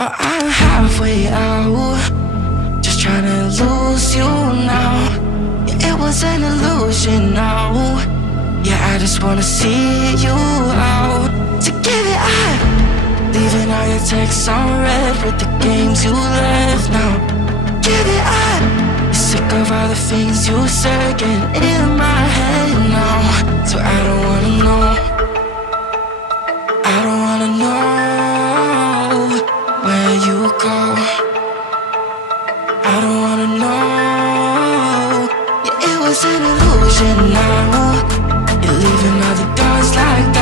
but I'm halfway out, just trying to lose you now. Yeah, it was an illusion now. Yeah, I just wanna see you out. To give it up, leaving all your texts on red with the games you left now. Give it up, sick of all the things you said getting in my head now. So I don't wanna know, I don't wanna know where you go. I don't wanna know. Yeah, it was an illusion now. You're leaving all the doors like that.